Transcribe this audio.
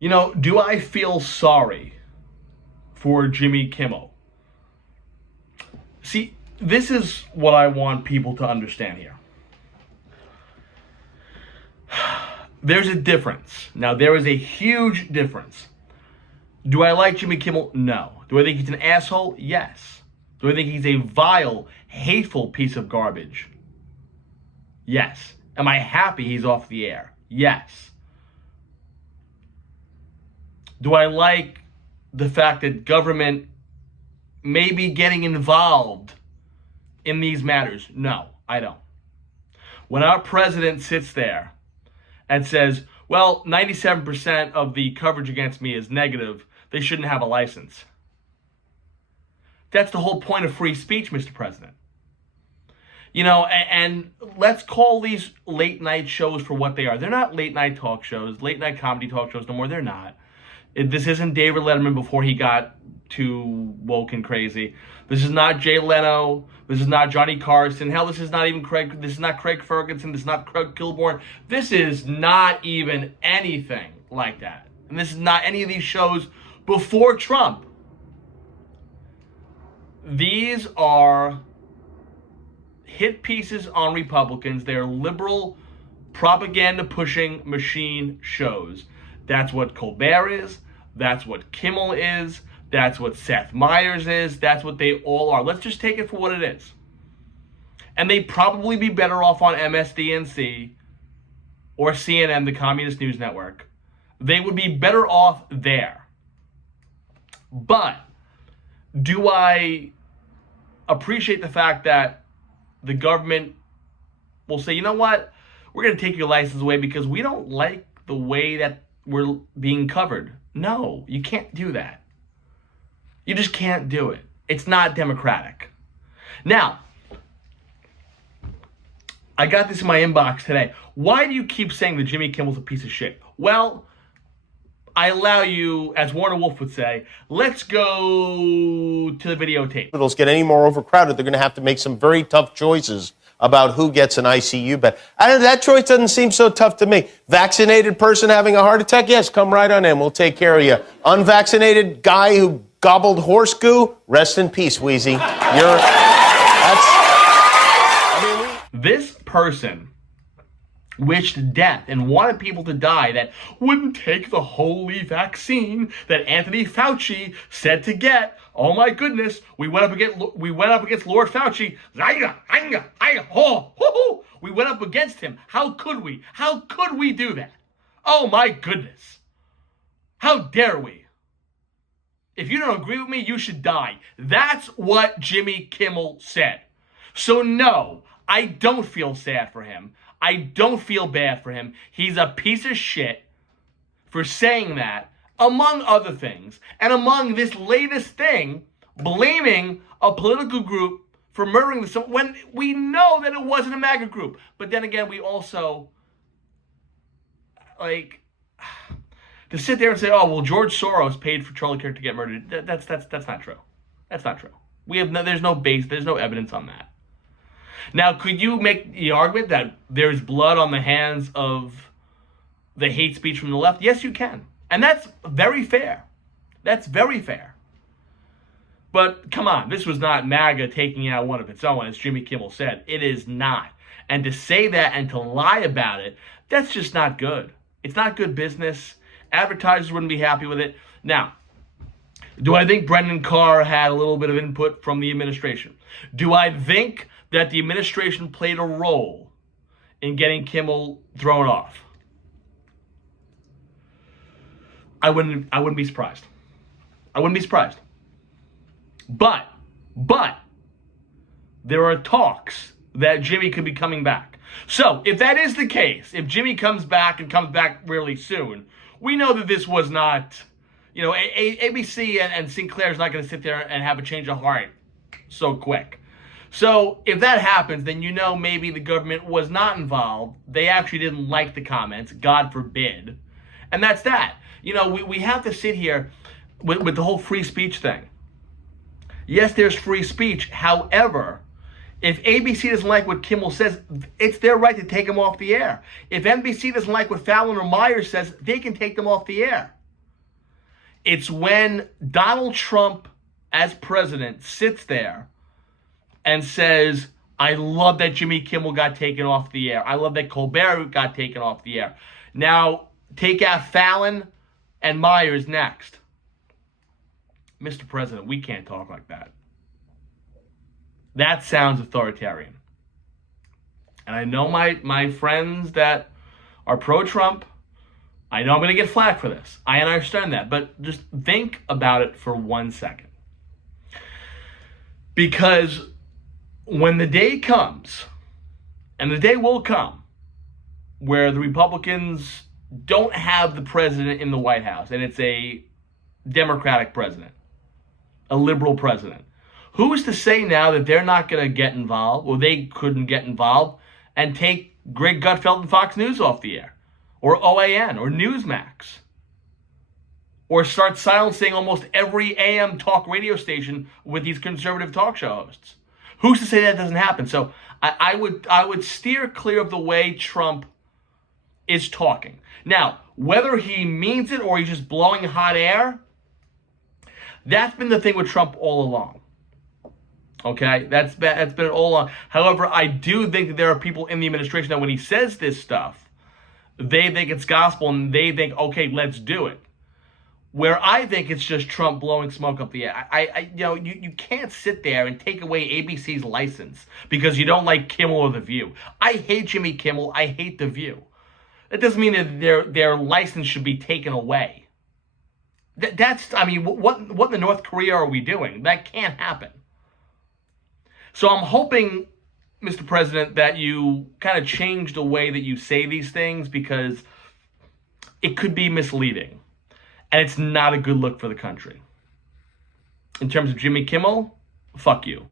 Do I feel sorry for Jimmy Kimmel? See, this is what I want people to understand here. There's a difference. Now, there is a huge difference. Do I like Jimmy Kimmel? No. Do I think he's an asshole? Yes. Do I think he's a vile, hateful piece of garbage? Yes. Am I happy he's off the air? Yes. Do I like the fact that government may be getting involved in these matters? No, I don't. When our president sits there and says, well, 97% of the coverage against me is negative, they shouldn't have a license. That's the whole point of free speech, Mr. President. And let's call these late night shows for what they are. They're not late night talk shows, late night comedy talk shows no more. They're not. This isn't David Letterman before he got too woke and crazy. This is not Jay Leno. This is not Johnny Carson. Hell, this is not even Craig. This is not Craig Ferguson. This is not Craig Kilborn. This is not even anything like that. And this is not any of these shows before Trump. These are hit pieces on Republicans. They're liberal propaganda-pushing machine shows. That's what Colbert is. That's what Kimmel is. That's what Seth Meyers is. That's what they all are. Let's just take it for what it is. And they'd probably be better off on MSDNC or CNN, the Communist News Network. They would be better off there. But do I appreciate the fact that the government will say, you know what? We're going to take your license away because we don't like the way that we're being covered. No, you can't do that. You just can't do it. It's not democratic. Now, I got this in my inbox today. Why do you keep saying that Jimmy Kimmel's a piece of shit? Well, I allow you, as Warner Wolf would say, let's go to the videotape. Hospitals get any more overcrowded, they're going to have to make some very tough choices about who gets an ICU bed. That choice doesn't seem so tough to me. Vaccinated person having a heart attack? Yes, come right on in. We'll take care of you. Unvaccinated guy who gobbled horse goo? Rest in peace, Wheezy. This person wished death and wanted people to die that wouldn't take the holy vaccine that Anthony Fauci said to get. Oh my goodness, we went up against Lord Fauci. We went up against him. How could we? How could we do that? Oh my goodness. How dare we? If you don't agree with me, you should die. That's what Jimmy Kimmel said. So no, I don't feel sad for him. I don't feel bad for him. He's a piece of shit for saying that, among other things, and among this latest thing, blaming a political group for murdering someone when we know that it wasn't a MAGA group. But then again, we also, to sit there and say, oh, well, George Soros paid for Charlie Kirk to get murdered. That's not true. That's not true. There's no base, there's no evidence on that. Now, could you make the argument that there's blood on the hands of the hate speech from the left? Yes, you can. And that's very fair. That's very fair. But come on, this was not MAGA taking out one of its own, as Jimmy Kimmel said. It is not. And to say that and to lie about it, that's just not good. It's not good business. Advertisers wouldn't be happy with it. Now, do I think Brendan Carr had a little bit of input from the administration? Do I think that the administration played a role in getting Kimmel thrown off? I wouldn't be surprised. I wouldn't be surprised. But there are talks that Jimmy could be coming back. So if that is the case, if Jimmy comes back and comes back really soon, we know that this was not, ABC and Sinclair's not going to sit there and have a change of heart so quick. So if that happens, then maybe the government was not involved. They actually didn't like the comments, God forbid. And that's that. We have to sit here with the whole free speech thing. Yes, there's free speech. However, if ABC doesn't like what Kimmel says, it's their right to take him off the air. If NBC doesn't like what Fallon or Myers says, they can take them off the air. It's when Donald Trump, as president, sits there and says, I love that Jimmy Kimmel got taken off the air. I love that Colbert got taken off the air. Now, take out Fallon and Myers next. Mr. President, we can't talk like that. That sounds authoritarian. And I know my friends that are pro-Trump, I know I'm going to get flack for this. I understand that. But just think about it for 1 second. Because when the day comes, and the day will come, where the Republicans don't have the president in the White House, and it's a Democratic president, a liberal president, who's to say now that they're not going to get involved, or they couldn't get involved, and take Greg Gutfeld and Fox News off the air, or OAN, or Newsmax, or start silencing almost every AM talk radio station with these conservative talk show hosts? Who's to say that doesn't happen? So I would steer clear of the way Trump is talking. Now, whether he means it or he's just blowing hot air, that's been the thing with Trump all along. Okay, that's been it all along. However, I do think that there are people in the administration that when he says this stuff, they think it's gospel and they think, okay, let's do it. Where I think it's just Trump blowing smoke up the air. You can't sit there and take away ABC's license because you don't like Kimmel or The View. I hate Jimmy Kimmel. I hate The View. That doesn't mean that their license should be taken away. What in the North Korea are we doing? That can't happen. So I'm hoping, Mr. President, that you kind of change the way that you say these things because it could be misleading. And it's not a good look for the country. In terms of Jimmy Kimmel, fuck you.